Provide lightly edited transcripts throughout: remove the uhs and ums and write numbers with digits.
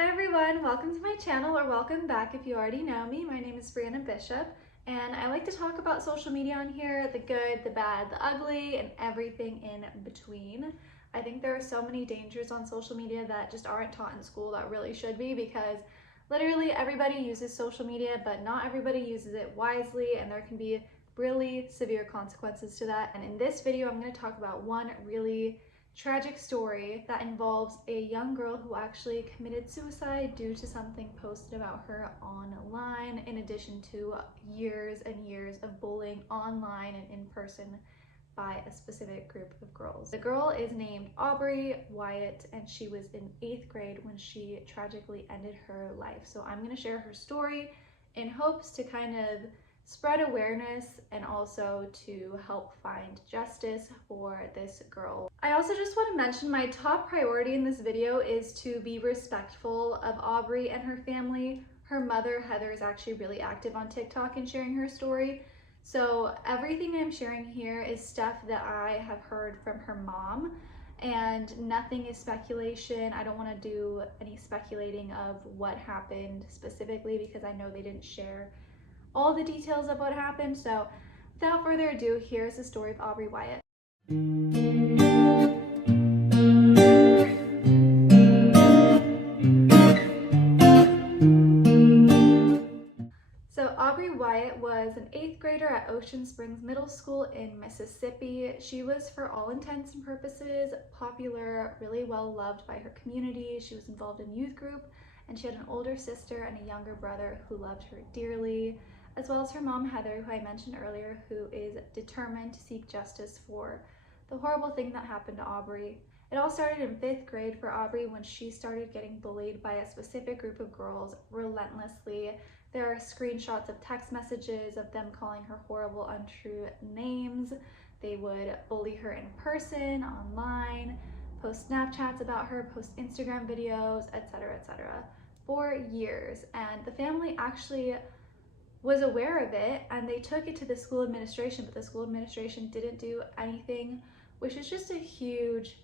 Hi everyone, welcome to my channel, or welcome back if you already know me. My name is Brianna Bishop, and I like to talk about social media on here, the good, the bad, the ugly, and everything in between. I think there are so many dangers on social media that just aren't taught in school that really should be, because literally everybody uses social media, but not everybody uses it wisely, and there can be really severe consequences to that. And in this video, I'm going to talk about one really tragic story that involves a young girl who actually committed suicide due to something posted about her online, in addition to years and years of bullying online and in person by a specific group of girls. The girl is named Aubreigh Wyatt, and she was in 8th grade when she tragically ended her life. So I'm going to share her story in hopes to kind of spread awareness and also to help find justice for this girl. I also just want to mention my top priority in this video is to be respectful of Aubrey and her family. Her mother, Heather, is actually really active on TikTok and sharing her story. So everything I'm sharing here is stuff that I have heard from her mom, and nothing is speculation. I don't want to do any speculating of what happened specifically because I know they didn't share all the details of what happened. So without further ado, here's the story of Aubreigh Wyatt. So Aubreigh Wyatt was an 8th grader at Ocean Springs Middle School in Mississippi. She was, for all intents and purposes, popular, really well loved by her community. She was involved in youth group, and she had an older sister and a younger brother who loved her dearly, as well as her mom, Heather, who I mentioned earlier, who is determined to seek justice for the horrible thing that happened to Aubrey. It all started in 5th grade for Aubrey when she started getting bullied by a specific group of girls relentlessly. There are screenshots of text messages of them calling her horrible, untrue names. They would bully her in person, online, post Snapchats about her, post Instagram videos, etc., for years. And the family actually was aware of it, and they took it to the school administration, but the school administration didn't do anything, which is just a huge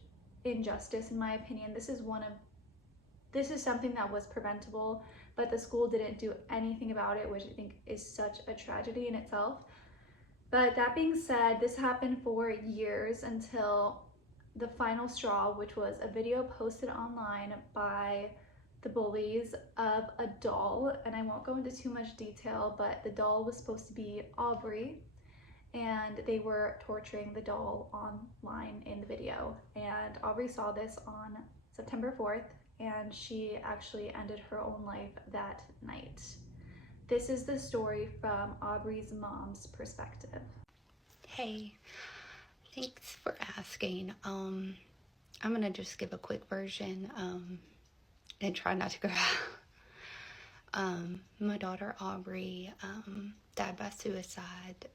injustice in my opinion. This is something that was preventable, but the school didn't do anything about it, which I think is such a tragedy in itself. But that being said, this happened for years until the final straw, which was a video posted online by the bullies of a doll. And I won't go into too much detail, but the doll was supposed to be Aubrey, and they were torturing the doll online in the video. And Aubrey saw this on September 4th, and she actually ended her own life that night. This is the story from Aubrey's mom's perspective. Hey, thanks for asking. I'm gonna just give a quick version and try not to go. My daughter Aubrey died by suicide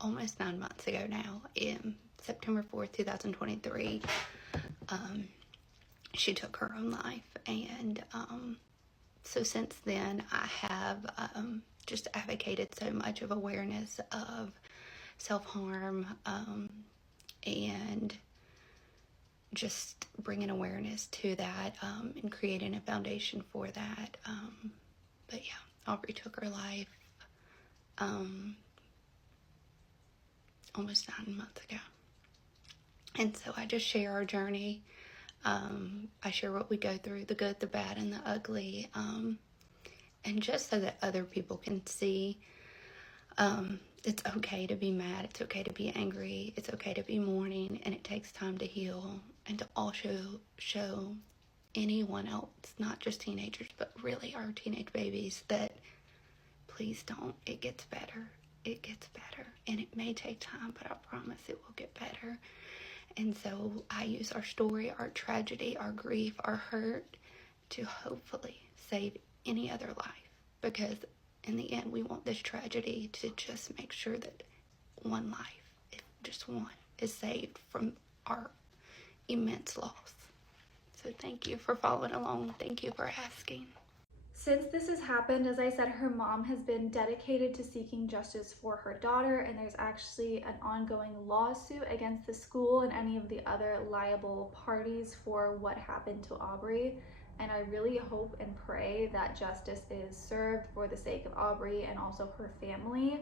almost 9 months ago now, in September 4th, 2023. She took her own life, and so since then I have just advocated so much of awareness of self-harm and just bringing awareness to that and creating a foundation for that. But yeah, Aubrey took her life almost 9 months ago. And so I just share our journey. I share what we go through, the good, the bad, and the ugly, and just so that other people can see it's okay to be mad, it's okay to be angry, it's okay to be mourning, and it takes time to heal, and to also show anyone else, not just teenagers, but really our teenage babies, that please don't. It gets better. It gets better, and it may take time, but I promise it will get better. And so I use our story, our tragedy, our grief, our hurt to hopefully save any other life, because in the end we want this tragedy to just make sure that one life, if just one, is saved from our immense loss. So thank you for following along. Thank you for asking. Since this has happened, as I said, her mom has been dedicated to seeking justice for her daughter, and there's actually an ongoing lawsuit against the school and any of the other liable parties for what happened to Aubrey. and I really hope and pray that justice is served for the sake of Aubrey and also her family.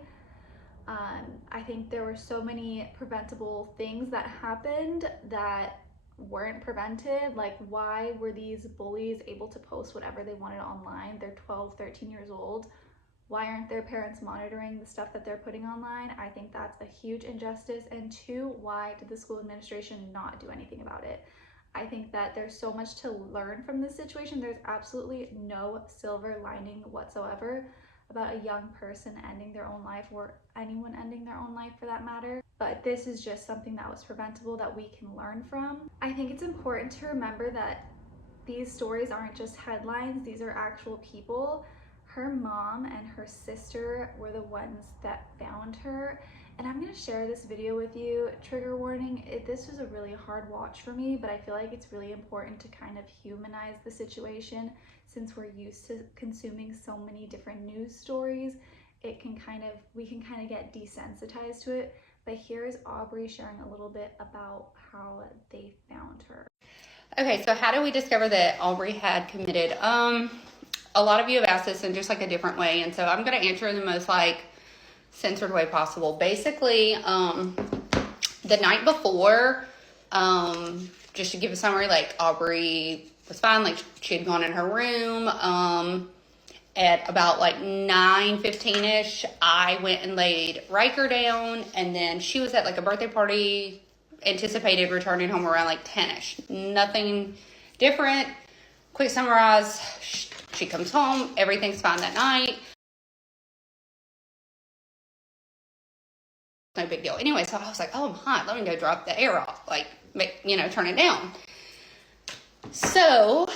I think there were so many preventable things that happened that weren't prevented. Like, why were these bullies able to post whatever they wanted online? They're 12, 13 years old. Why aren't their parents monitoring the stuff that they're putting online? I think that's a huge injustice. And two, why did the school administration not do anything about it? I think that there's so much to learn from this situation. There's absolutely no silver lining whatsoever about a young person ending their own life, or anyone ending their own life for that matter. But this is just something that was preventable that we can learn from. I think it's important to remember that these stories aren't just headlines, these are actual people. Her mom and her sister were the ones that found her. And I'm gonna share this video with you. Trigger warning, this was a really hard watch for me, but I feel like it's really important to kind of humanize the situation since we're used to consuming so many different news stories. We can kind of get desensitized to it. But here's Aubrey sharing a little bit about how they found her. Okay, so how do we discover that Aubrey had committed? A lot of you have asked this in just like a different way, and so I'm going to answer in the most like censored way possible. Basically, the night before, just to give a summary, like Aubrey was fine, like she had gone in her room. At about like 9:15ish, I went and laid Riker down, and then she was at like a birthday party, anticipated returning home around like 10ish. Nothing different. Quick summarize, she comes home, everything's fine that night. No big deal. Anyway, so I was like, oh, I'm hot. Let me go drop the air off. Like, turn it down. So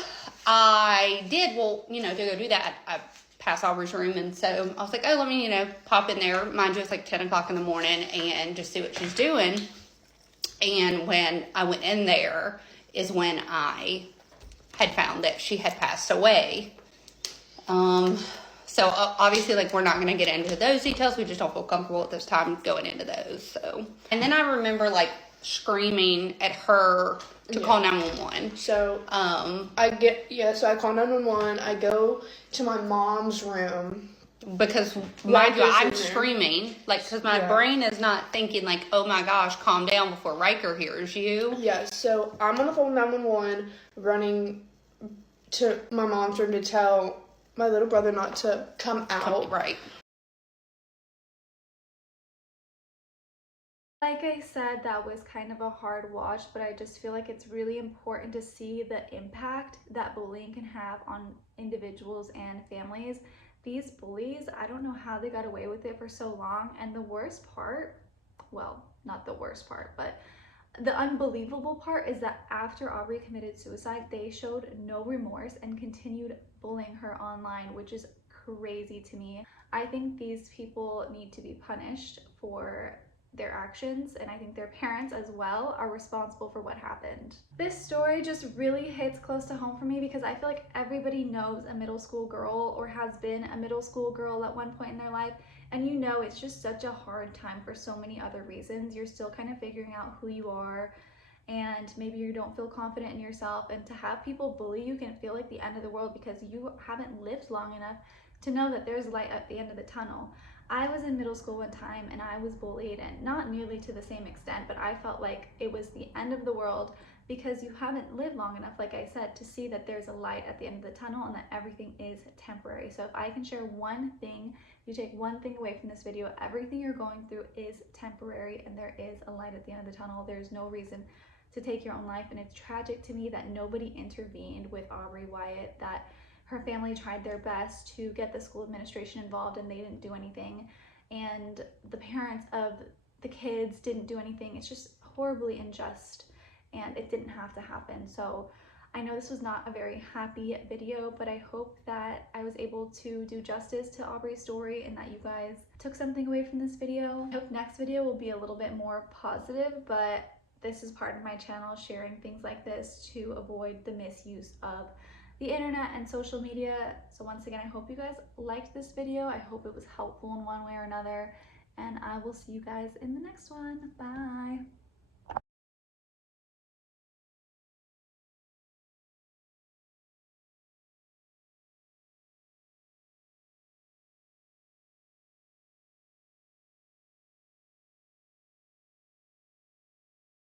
I did, to go do that, I passed Aubrey's room. And so I was like, oh, let me, pop in there. Mind you, it's like 10 o'clock in the morning and just see what she's doing. And when I went in there is when I had found that she had passed away. So obviously, like, we're not going to get into those details. We just don't feel comfortable at this time going into those. So, and then I remember like screaming at her to call 911. So, I call 911. I go to my mom's room. Because, mind you, I'm screaming, like, because my brain is not thinking, like, oh my gosh, calm down before Riker hears you. Yeah, so I'm on the phone 911, running to my mom's room to tell my little brother not to come out. Right. Like I said, that was kind of a hard watch, but I just feel like it's really important to see the impact that bullying can have on individuals and families. These bullies, I don't know how they got away with it for so long. And the worst part, well, not the worst part, but the unbelievable part is that after Aubrey committed suicide, they showed no remorse and continued bullying her online, which is crazy to me. I think these people need to be punished for their actions, and I think their parents as well are responsible for what happened. This story just really hits close to home for me because I feel like everybody knows a middle school girl or has been a middle school girl at one point in their life, and it's just such a hard time for so many other reasons. You're still kind of figuring out who you are, and maybe you don't feel confident in yourself, and to have people bully you can feel like the end of the world because you haven't lived long enough to know that there's light at the end of the tunnel. I was in middle school one time and I was bullied, and not nearly to the same extent, but I felt like it was the end of the world because you haven't lived long enough, like I said, to see that there's a light at the end of the tunnel and that everything is temporary. So if I can share one thing, you take one thing away from this video, everything you're going through is temporary and there is a light at the end of the tunnel. There's no reason to take your own life, and it's tragic to me that nobody intervened with Aubreigh Wyatt, that her family tried their best to get the school administration involved and they didn't do anything, and the parents of the kids didn't do anything. It's just horribly unjust and it didn't have to happen. So I know this was not a very happy video, but I hope that I was able to do justice to Aubrey's story and that you guys took something away from this video. I hope next video will be a little bit more positive, but this is part of my channel, sharing things like this to avoid the misuse of the internet and social media. So once again, I hope you guys liked this video. I hope it was helpful in one way or another, and I will see you guys in the next one. Bye.